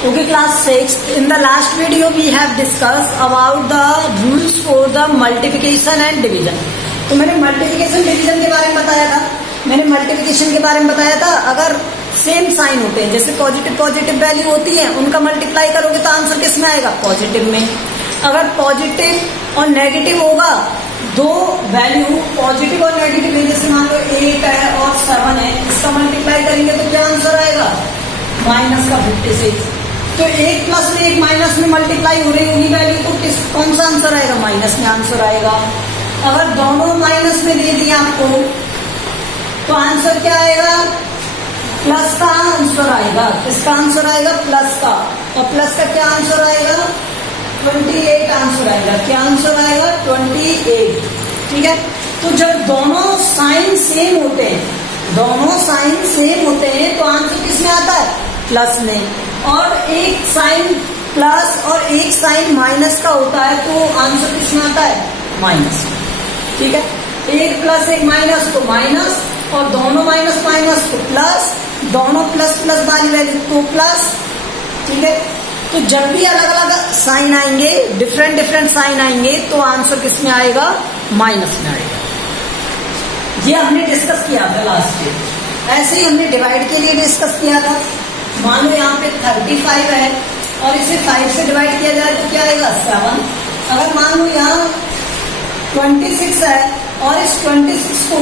Okay, class 6. In the last video, we have discussed about the rules for the multiplication and division. तो मैंने multiplication division के बारे में बताया था. मैंने मल्टीप्लिकेशन के बारे में बताया था, अगर सेम साइन होते हैं, जैसे पॉजिटिव पॉजिटिव वैल्यू होती है, उनका मल्टीप्लाई करोगे तो आंसर किस में आएगा? पॉजिटिव में. अगर पॉजिटिव और नेगेटिव होगा, दो वैल्यू पॉजिटिव और नेगेटिव है, जैसे मान लो 8 है और 7 है, इसका मल्टीप्लाई करेंगे तो क्या आंसर आएगा? माइनस का 56. तो एक प्लस में एक माइनस में मल्टीप्लाई हो रही होगी वैल्यू, तो कौन सा आंसर आएगा? माइनस में आंसर आएगा. अगर दोनों माइनस में दे दिया आपको तो आंसर क्या आएगा? प्लस का आंसर आएगा. किसका आंसर आएगा? प्लस का. और प्लस का क्या आंसर आएगा? 28 आंसर आएगा. क्या आंसर आएगा? 28. ठीक है. तो जब दोनों साइन सेम होते हैं, दोनों साइन सेम होते हैं तो आंसर किसमें आता है? प्लस में. और एक साइन प्लस और एक साइन माइनस का होता है तो आंसर किसमें आता है? माइनस. ठीक है. एक प्लस एक माइनस तो माइनस, और दोनों माइनस माइनस तो प्लस, दोनों प्लस प्लस वाली वैल्यू तो प्लस. ठीक है. तो जब भी अलग अलग साइन आएंगे, डिफरेंट डिफरेंट साइन आएंगे, तो आंसर किसमें आएगा? माइनस में आएगा. ये हमने डिस्कस किया था लास्ट ईयर. ऐसे ही हमने डिवाइड के लिए डिस्कस किया था. मान लो यहाँ पे 35 है और इसे 5 से डिवाइड किया जाए तो क्या आएगा? 7. अगर मान लो यहाँ 26 है और इस 26 को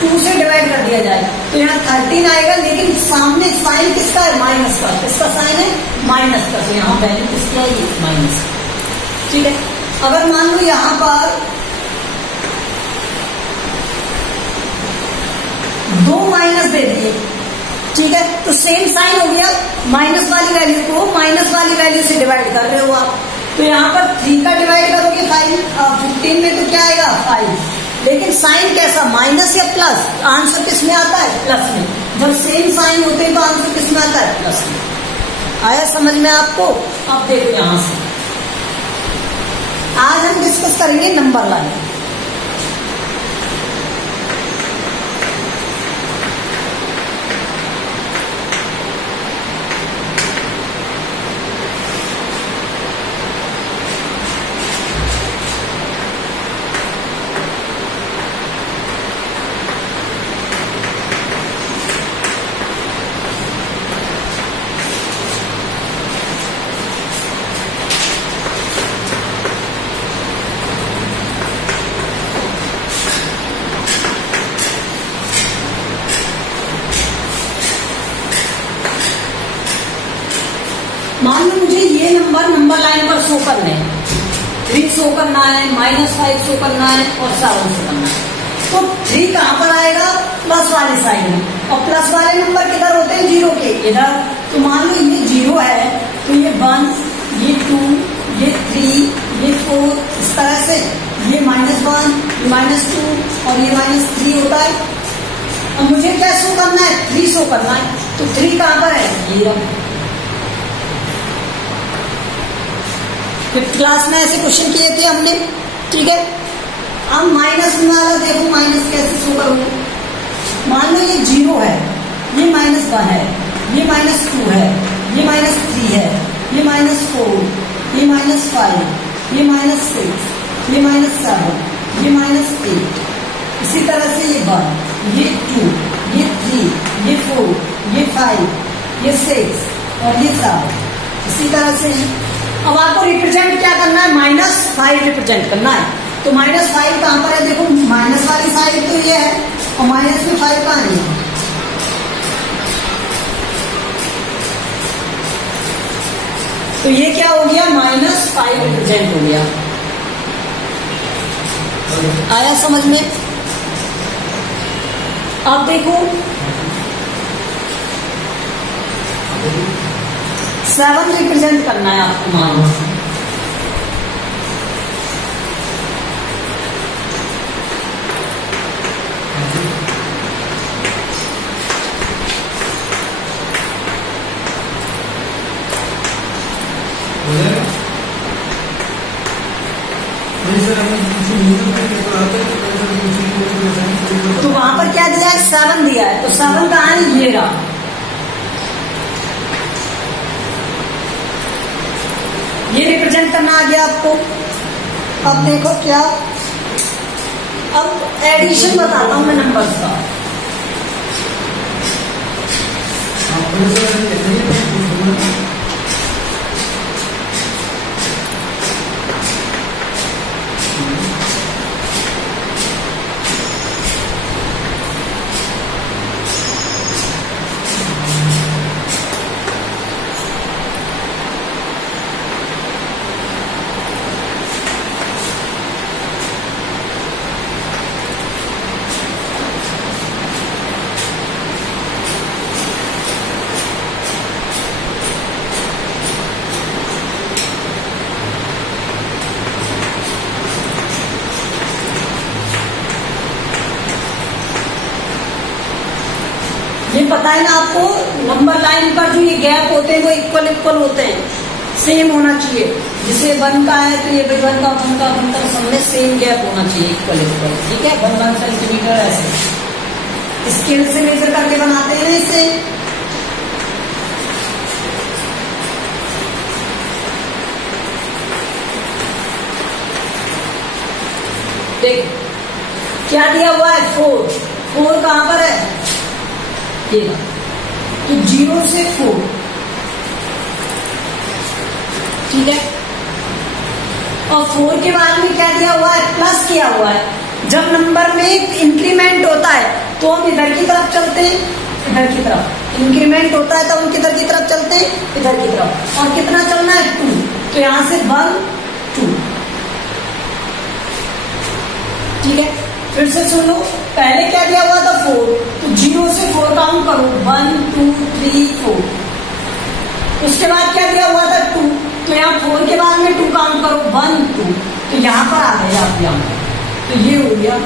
2 से डिवाइड कर दिया जाए तो यहाँ 13 आएगा, लेकिन सामने साइन किसका है? माइनस का. किसका साइन है? माइनस का. तो यहाँ वैल्यू किसकी आएगी? माइनस. ठीक है. अगर मान लो यहाँ पर 2 माइनस दे दिए, ठीक है, तो सेम साइन हो गया. माइनस वाली वैल्यू को माइनस वाली वैल्यू से डिवाइड कर रहे हो आप, तो यहाँ पर 3 का डिवाइड करोगे 15 में तो क्या आएगा? 5. लेकिन साइन कैसा? माइनस या प्लस? आंसर किस में आता है? प्लस में. जब सेम साइन होते हैं तो आंसर किस में आता है? प्लस में. आया समझ में आपको? अब देखो यहां से आज हम डिस्कस करेंगे नंबर लाइन. मान लो मुझे ये नंबर लाइन पर शो करने हैं. 3 शो करना है, -5 शो करना है और 7 शो करना है. तो 3 कहां पर आएगा? प्लस वाली साइड में. और प्लस वाले नंबर किधर होते हैं? 0 के इधर. तो मान लो ये 0 है तो ये 1, ये 2, ये 3, ये 4, इस तरह से ये -1, -2 और ये -3 होता है. और मुझे क्या शो करना है? 3 शो करना है. तो 3 कहां पर है? 0. फिफ्थ क्लास में ऐसे क्वेश्चन किए थे हमने. ठीक है. अब माइनस वाला देखो, माइनस कैसे शो करूंगा. मान लो ये 0 है, ये -1 है, ये -2 है, ये -3 है, ये -4, ये -5, ये -6, ये -7, ये -8. इसी तरह से ये 1, ये 2, ये 3, ये 4, ये 5, ये 6 और ये 7. इसी तरह से अब आपको रिप्रेजेंट क्या करना है? -5 रिप्रेजेंट करना है. तो -5 कहां पर है? देखो माइनस वाली साइड तो ये है और माइनस में 5 कहां है? तो ये क्या हो गया? -5 रिप्रेजेंट हो गया. आया समझ में? अब देखो 7 रिप्रेजेंट करना है आपको. मान तो वहां पर क्या दिया है? 7 दिया है. तो 7 कहां है? ये रहा. ऐड करना आ गया आपको। अब देखो क्या, अब एडिशन बताता हूं मैं नंबर्स का। ये पता है ना आपको, नंबर लाइन पर जो ये गैप होते हैं वो इक्वल होते हैं, सेम होना चाहिए। जैसे 1 का है तो ये 1 का 1 का सब में सेम गैप होना चाहिए, इक्वल। ठीक है, 1 सेंटीमीटर ऐसे स्केल से मेजर करके बनाते हैं इसे। देख क्या दिया हुआ है, 4 कहां पर है, ये तो 0 से 4। ठीक है, और 4 के बाद में क्या दिया हुआ है, प्लस किया हुआ है। जब नंबर में इंक्रीमेंट होता है तो हम इधर की तरफ चलते हैं, इधर की तरफ इंक्रीमेंट होता है तो हम किधर की तरफ चलते हैं, इधर की तरफ। और कितना चलना है, 2, तो यहां से 1 2। ठीक है, फिर से सुन लो, पहले क्या दिया हुआ था, 4, तो 0 से 4 काउंट करो, 1 2 3 4। उसके बाद क्या दिया हुआ था, 2, तो यहाँ 4 के बाद में 2 काउंट करो, 1 2, तो यहाँ पर आ गए आप यहाँ, तो ये हो गया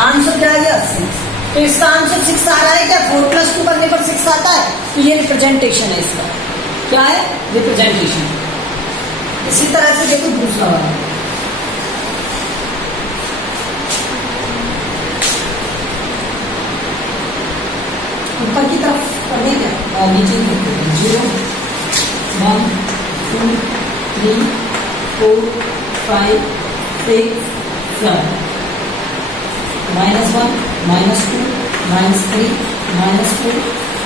आंसर। क्या आ गया, 6। तो इसका आंसर 6 आ रहा है क्या, 4 + 2 करने पर 6 आता है, तो ये रिप्रेजेंटेशन है इसका। क्या है, रिप्रेजेंटेशन। इसी तरह से देखो दूसरा वाला, ऊपर की तरफ करने क्या, नीचे 0 1 2 3 4 5 6 7 -1 -2 -3 -4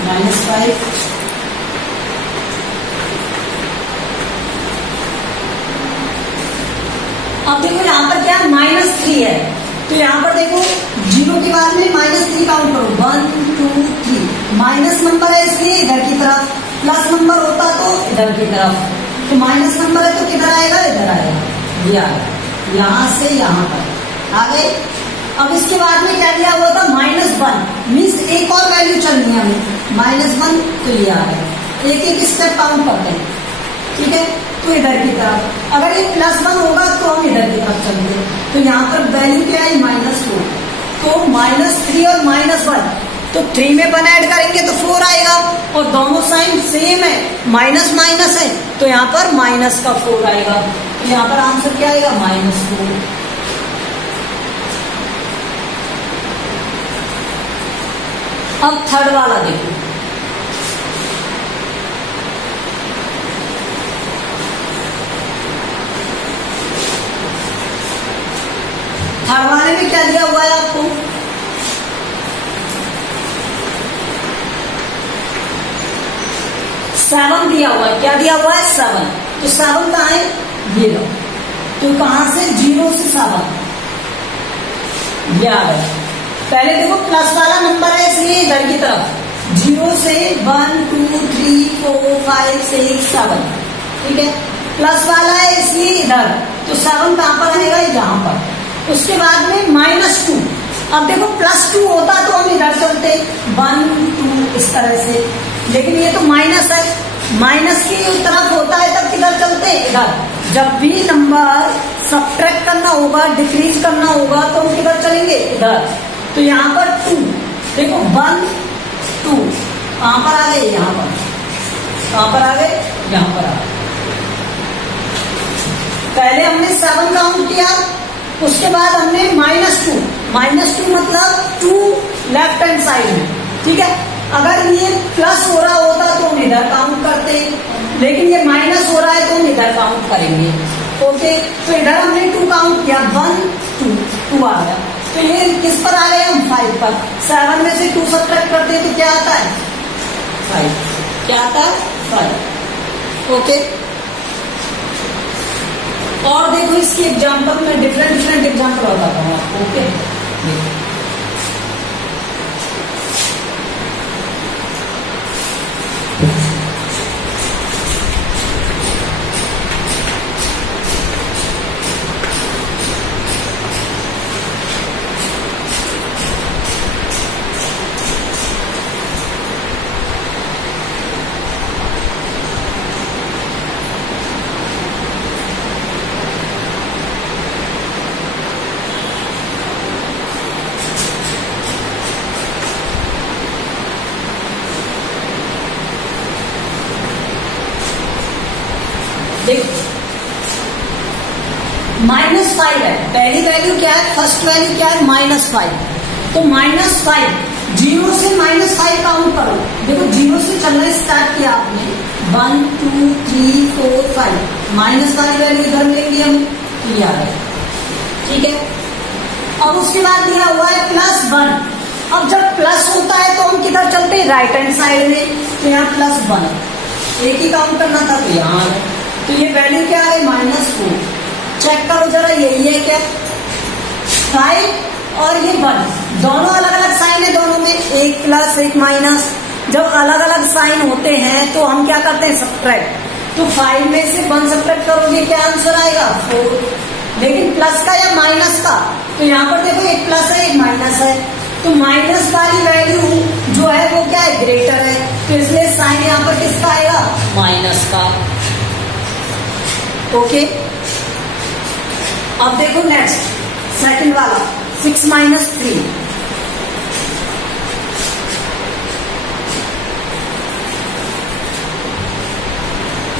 -5। अब देखो यहाँ पर क्या, -3 है, तो यहाँ पर देखो 0 के बाद में -3 काउंट करो, 1 2 3। माइनस नंबर है इसलिए इधर की तरफ, प्लस नंबर होता तो इधर की तरफ। तो माइनस नंबर है तो किधर आएगा, इधर आएगा, ये आएगा, यहां से यहां पर आ गए। अब इसके बाद में क्या दिया हुआ था, -1, मीन्स एक और वैल्यू चलनी है हमें, -1, तो ये आ गया। एक एक स्टेप काउंट करते हैं। ठीक है, तो इधर की तरफ, अगर ये +1 होगा तो हम इधर की तरफ चलेंगे, तो यहाँ पर वैल्यू क्या है, -4, तो -3 और -1, तो 3 में 1 ऐड करेंगे तो 4 आएगा, और दोनों साइन सेम है, माइनस माइनस है, तो यहाँ पर माइनस का 4 आएगा। तो यहाँ पर आंसर क्या आएगा, -4। अब थर्ड वाला देखो, थर्ड वाले में क्या दिया हुआ है आपको, 7 दिया हुआ है। क्या दिया हुआ है, 7। तो 7 कहाँ है, ये लो, तो कहां से, 0 से 7, ये आ गया। पहले देखो प्लस वाला नंबर है इसलिए इधर की तरफ, 0 से 1 2 3 4 5 6 7। ठीक है, प्लस वाला है इसलिए इधर, तो 7 कहां पर आएगा, यहाँ पर। उसके बाद में -2, अब देखो +2 होता तो हम इधर चलते, 1 2 इस तरह से, लेकिन ये तो माइनस है, माइनस की तरफ होता है तब किधर चलते, इधर। जब भी नंबर सब्ट्रैक्ट करना होगा, डिक्रीज करना होगा, तो हम किधर चलेंगे, इधर। तो यहाँ पर 2, देखो 1 2, कहां पर आ गए, यहाँ पर। कहां पर आ गए, यहाँ पर आ गए। पहले हमने 7 काउंट किया, उसके बाद हमने -2 मतलब 2 लेफ्ट हैंड साइड में। ठीक है, अगर ये प्लस हो रहा होता तो हम इधर काउंट करते, लेकिन ये माइनस हो रहा है तो हम इधर काउंट करेंगे। ओके, तो इधर हमने 2 काउंट किया, 1 2 आ गया। तो ये किस पर आ गए हम? 5 पर। 7 में से 2 सब्ट्रैक्ट करते हैं तो क्या आता है? 5। क्या आता है? 5। ओके, और देखो इसकी एग्जाम्पल में डिफरेंट एग्जाम्पल बताता हूँ आपको। ओके, देखो -5 है, पहली वैल्यू क्या है? फर्स्ट वैल्यू क्या है? -5। तो -5, 0 से -5 काउंट करो। देखो 0 से चलना स्टार्ट किया आपने, 1 2 3 4 5, माइनस वाली वैल्यू इधर लेंगे हम, ये आ गया। ठीक है, अब उसके बाद दिया हुआ है +1। अब जब प्लस होता है तो हम किधर चलते हैं? राइट हैंड साइड में। तो यहाँ +1 एक ही काउंट करना था, तो यहाँ है। तो ये वैल्यू क्या है? -4। चेक करो जरा, यही है क्या? 5 और ये 1 दोनों अलग अलग साइन है, दोनों में एक प्लस एक माइनस। जब अलग अलग साइन होते हैं तो हम क्या करते हैं? सब्ट्रैक्ट। तो 5 में से 1 सब्ट्रैक्ट करोगे, क्या आंसर आएगा? 4। लेकिन प्लस का या माइनस का? तो यहाँ पर देखो एक प्लस है एक माइनस है, तो माइनस वाली वैल्यू जो है वो क्या है? ग्रेटर है, तो इसलिए साइन यहाँ पर किसका आएगा? माइनस का। ओके, अब देखो नेक्स्ट सेकंड वाला 6 - 3।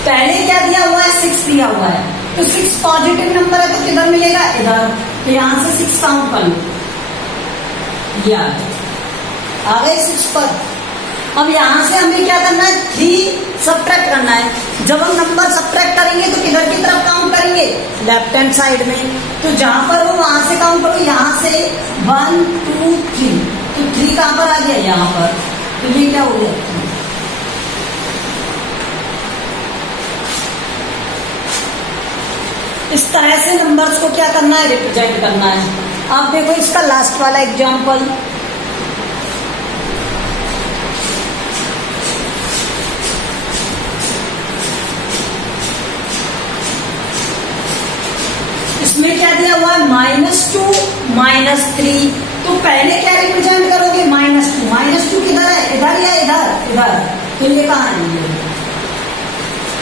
पहले क्या दिया हुआ है? 6 दिया हुआ है, तो 6 पॉजिटिव नंबर है तो किधर मिलेगा? इधर। तो यहां से 6 काउंट कर लो, ये आ गए 6 पर। अब यहां से हमें क्या करना है? 3 सब्ट्रैक्ट करना है। जब हम नंबर सब्ट्रैक्ट करेंगे तो किधर की तरफ काउंट करेंगे? लेफ्ट हैंड साइड में। तो जहां पर हो वहां से काउंट करो, यहां से 1 2 3। तो 3 कहां पर आ गया? यहाँ पर। तो ये क्या हो गया? इस तरह से नंबर्स को क्या करना है? रिप्रेजेंट करना है। आप देखो इसका लास्ट वाला एग्जाम्पल, इसमें क्या दिया हुआ है? -2 -3। तो पहले क्या रिप्रेजेंट करोगे? -2 किधर है? इधर या इधर? इधर। तो ये कहाँ है?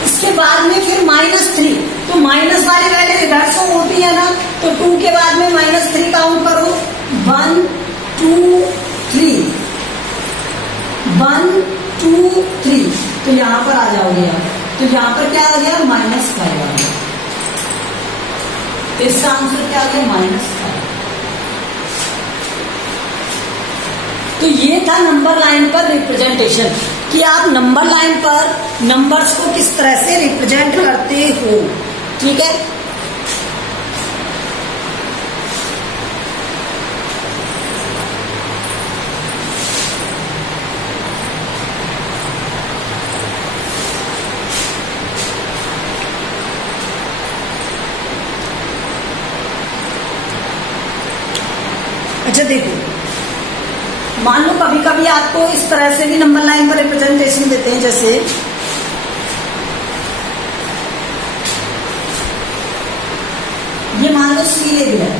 इसके बाद में फिर -3, तो माइनस वाली वैल्यू इधर से होती है ना, तो 2 के बाद में -3 काउंट करो, 1 2 3, 1 2 3। तो यहाँ पर आ जाओगे आप, तो यहाँ पर क्या आ गया? -5 आ गया। इसका आंसर क्या आ गया? -5। तो ये था नंबर लाइन पर रिप्रेजेंटेशन, कि आप नंबर लाइन पर नंबर्स को किस तरह से रिप्रेजेंट करते हो। ठीक है, अच्छा देखो, मान लो कभी कभी आपको इस तरह से भी नंबर लाइन पर रिप्रेजेंटेशन देते हैं, जैसे ये मान लो सी लेवल है,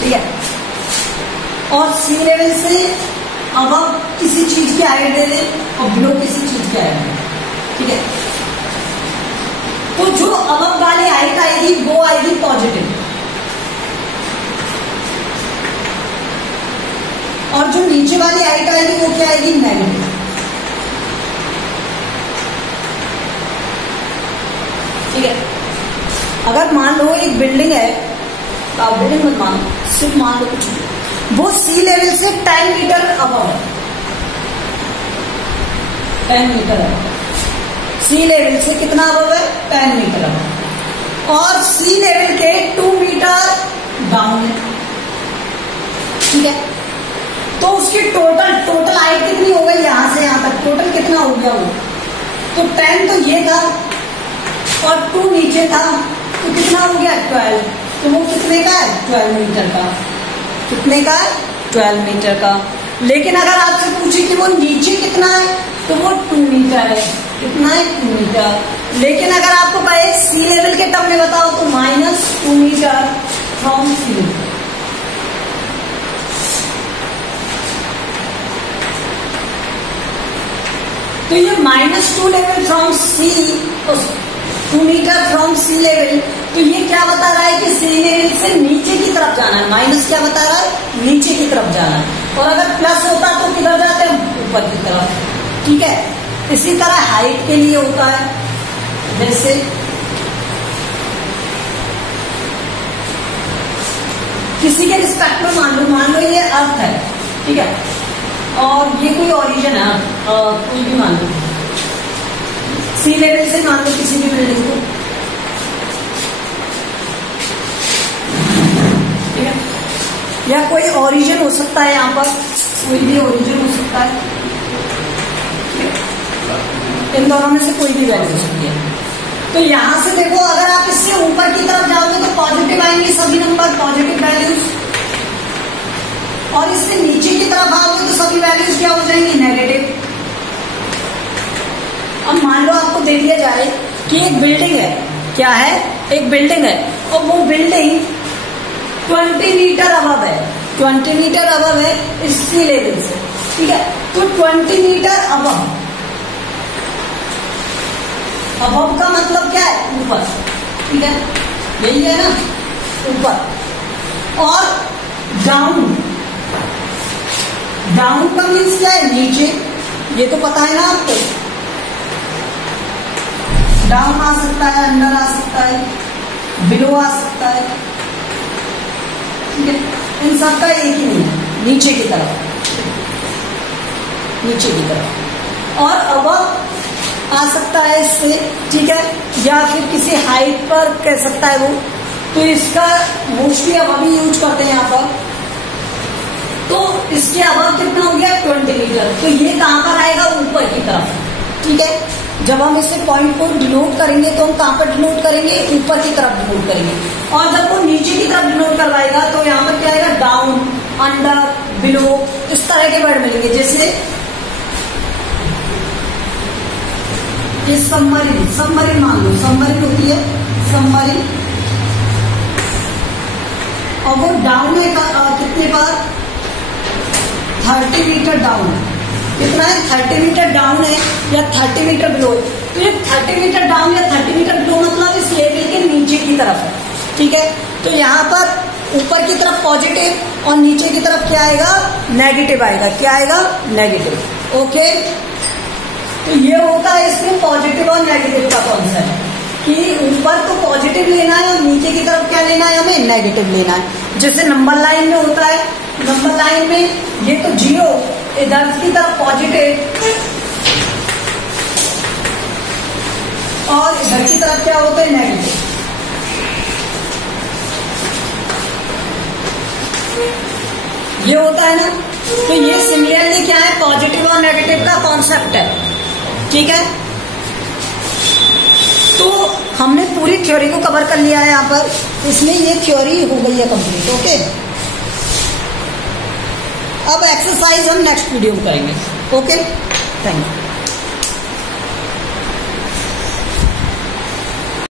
ठीक है, और सी लेवल से अब आप किसी चीज की हाइट दे दें और बिलो किसी चीज की हाइट दें, ठीक है, तो जो अब वाली हाइट आएगी वो आएगी पॉजिटिव, और जो नीचे वाली हाइट आएगी वो क्या आएगी? नेगेटिव। ठीक है, अगर मान लो एक बिल्डिंग है, आप बिल्डिंग मत मानो, सिर्फ मान लो कुछ भी, वो सी लेवल से 10 मीटर अबव है, 10 मीटर अबव। सी लेवल से कितना अबव है? 10 मीटर अबव। और सी लेवल के 2 मीटर डाउन है, ठीक है। तो उसकी टोटल हाइट कितनी हो गई? यहां से यहां तक टोटल कितना हो गया वो? तो 10 तो ये था और 2 नीचे था, तो कितना हो गया? 12। तो वो कितने का है? 12 मीटर का। कितने का है? 12 मीटर का। लेकिन अगर आपसे पूछे कि वो नीचे कितना है, तो वो 2 मीटर है। कितना है? 2 मीटर। लेकिन अगर आपको कहे सी लेवल के टर्म में बताओ, तो -2 मीटर फ्रॉम सी लेवल। तो ये -2 level from sea, 2 metre from sea level, तो ये क्या बता रहा है कि सी लेवल से नीचे की तरफ जाना है। माइनस क्या बता रहा है? नीचे की तरफ जाना है। और अगर प्लस होता तो किधर जाते हैं? ऊपर की तरफ, ठीक है। इसी तरह हाइट के लिए होता है, जैसे किसी के रिस्पेक्ट में मान लो ये अर्थ है, ठीक है, और ये कोई ओरिजिन है, कोई भी मान लो, सी लेवल से मान लो किसी भी बिल्डिंग को, ठीक है, या कोई ओरिजिन हो सकता है, यहाँ पर कोई भी ओरिजिन हो सकता है, इन दोनों में से कोई भी वैल्यू हो सकती है। तो यहां से देखो, अगर आप इससे ऊपर की तरफ जाओगे तो पॉजिटिव आएंगे सभी नंबर, पॉजिटिव वैल्यूज, और इससे नीचे की तरफ आओगे तो सभी वैल्यूज क्या हो जाएंगी? नेगेटिव। अब मान लो आपको दे दिया जाए कि एक बिल्डिंग है, क्या है? एक बिल्डिंग है, और वो बिल्डिंग 20 मीटर अबव है, 20 मीटर अबव है इस सी लेवल से, ठीक है। तो 20 मीटर अबव, अबव का मतलब क्या है? ऊपर, ठीक है, यही है ना, ऊपर। और डाउन, डाउन का मीन्स क्या है? नीचे। ये तो पता है ना आपको, डाउन आ सकता है, अंडर आ सकता है, बिलो आ सकता है, ठीक है। इन सबका एक ही नहीं है, नीचे की तरफ, नीचे की तरफ। और अबव आ सकता है इससे, ठीक है, या फिर किसी हाइट पर कह सकता है वो। तो इसका मोस्टली अबव ही यूज करते हैं यहाँ पर। तो इसके अबव कितना हो गया? 20 मीटर। तो ये कहां पर आएगा? ऊपर की तरफ, ठीक है। जब हम इसे पॉइंट को डिनोट करेंगे तो हम कहां पर डिनोट करेंगे? ऊपर की तरफ डिनोट करेंगे। और जब वो नीचे की तरफ डिनोट करवाएगा तो यहाँ पर क्या आएगा? डाउन, अंडर, बिलो, इस तरह के वर्ड मिलेंगे। जैसे ये सबमरीन, सबमरीन मान लो, सबमरीन होती है, सबमरीन, और वो डाउन है कितने पर? 30 मीटर डाउन। कितना है? 30 मीटर डाउन है या 30 मीटर बिलो। तो ये 30 मीटर डाउन या 30 मीटर बिलो मतलब इस लेवल के नीचे की तरफ है, ठीक है। तो यहाँ पर ऊपर की तरफ पॉजिटिव और नीचे की तरफ क्या आएगा? नेगेटिव आएगा। क्या आएगा? नेगेटिव। ओके, तो ये होता है इसमें पॉजिटिव और नेगेटिव का कॉन्सेप्ट, कि ऊपर तो पॉजिटिव लेना है और नीचे की तरफ क्या लेना है? हमें नेगेटिव लेना है। जैसे नंबर लाइन में होता है, नंबर लाइन में ये तो 0, इधर की तरफ पॉजिटिव और इधर की तरफ क्या होता है? नेगेटिव। ये होता है ना। तो ये सिमिलरली क्या है? पॉजिटिव और नेगेटिव का कॉन्सेप्ट है, ठीक है। तो हमने पूरी थ्योरी को कवर कर लिया है यहाँ पर, इसमें ये थ्योरी हो गई है कंप्लीट। ओके, अब एक्सरसाइज हम नेक्स्ट वीडियो में करेंगे। Okay, thank you.